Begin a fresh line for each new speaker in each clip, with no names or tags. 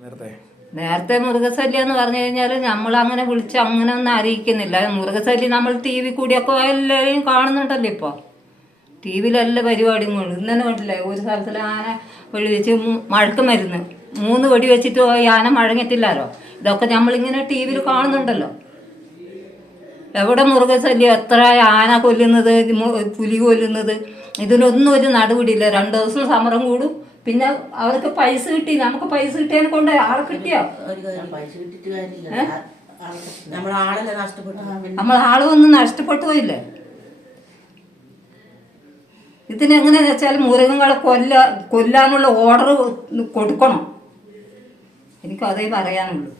നേരത്തെ
നേരത്തെ മൃഗശല്യം എന്ന് പറഞ്ഞു കഴിഞ്ഞാൽ നമ്മൾ അങ്ങനെ വിളിച്ച് അങ്ങനെ ഒന്നും അറിയിക്കുന്നില്ല. മൃഗശല്യം നമ്മൾ ടി വി കൂടിയൊക്കെ എല്ലാവരെയും കാണുന്നുണ്ടല്ലോ ഇപ്പോൾ ടി വിയിലെല്ലാ പരിപാടിയും കൊണ്ട്. ഇന്നലെ കണ്ടില്ലേ? ഒരു സ്ഥലത്തിൽ ആന വെടി വെച്ച് മഴക്ക് മരുന്ന്. മൂന്ന് വെടി വെച്ചിട്ട് പോയി ആന മഴങ്ങിട്ടില്ലല്ലോ ഇതൊക്കെ നമ്മളിങ്ങനെ ടി വിയിൽ കാണുന്നുണ്ടല്ലോ. എവിടെ മൃഗശല്യം? എത്ര ആന കൊല്ലുന്നത് പുലി കൊല്ലുന്നത്? ഇതിനൊന്നും ഒരു നടപടിയില്ല രണ്ട് ദിവസം സമരം കൂടും. പിന്നെ അവർക്ക് പൈസ കിട്ടി നമുക്ക് പൈസ കിട്ടിയതിനെ കൊണ്ട് ആളെ കിട്ടിയോ?
പൈസ കിട്ടിയിട്ട് കാര്യമില്ല. നഷ്ടപ്പെട്ടു
ഒന്നും നഷ്ടപ്പെട്ടു പോയില്ലേ? ഇതിനെങ്ങനെയാണെന്ന് വെച്ചാൽ മൃഗങ്ങളെ കൊല്ല കൊല്ലാനുള്ള ഓർഡർ കൊടുക്കണം. എനിക്ക് അതേ പറയാനുള്ളൂ.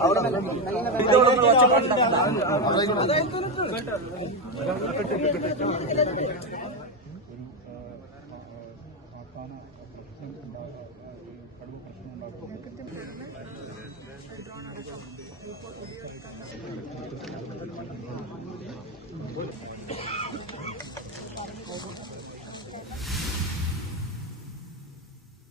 അവിടെ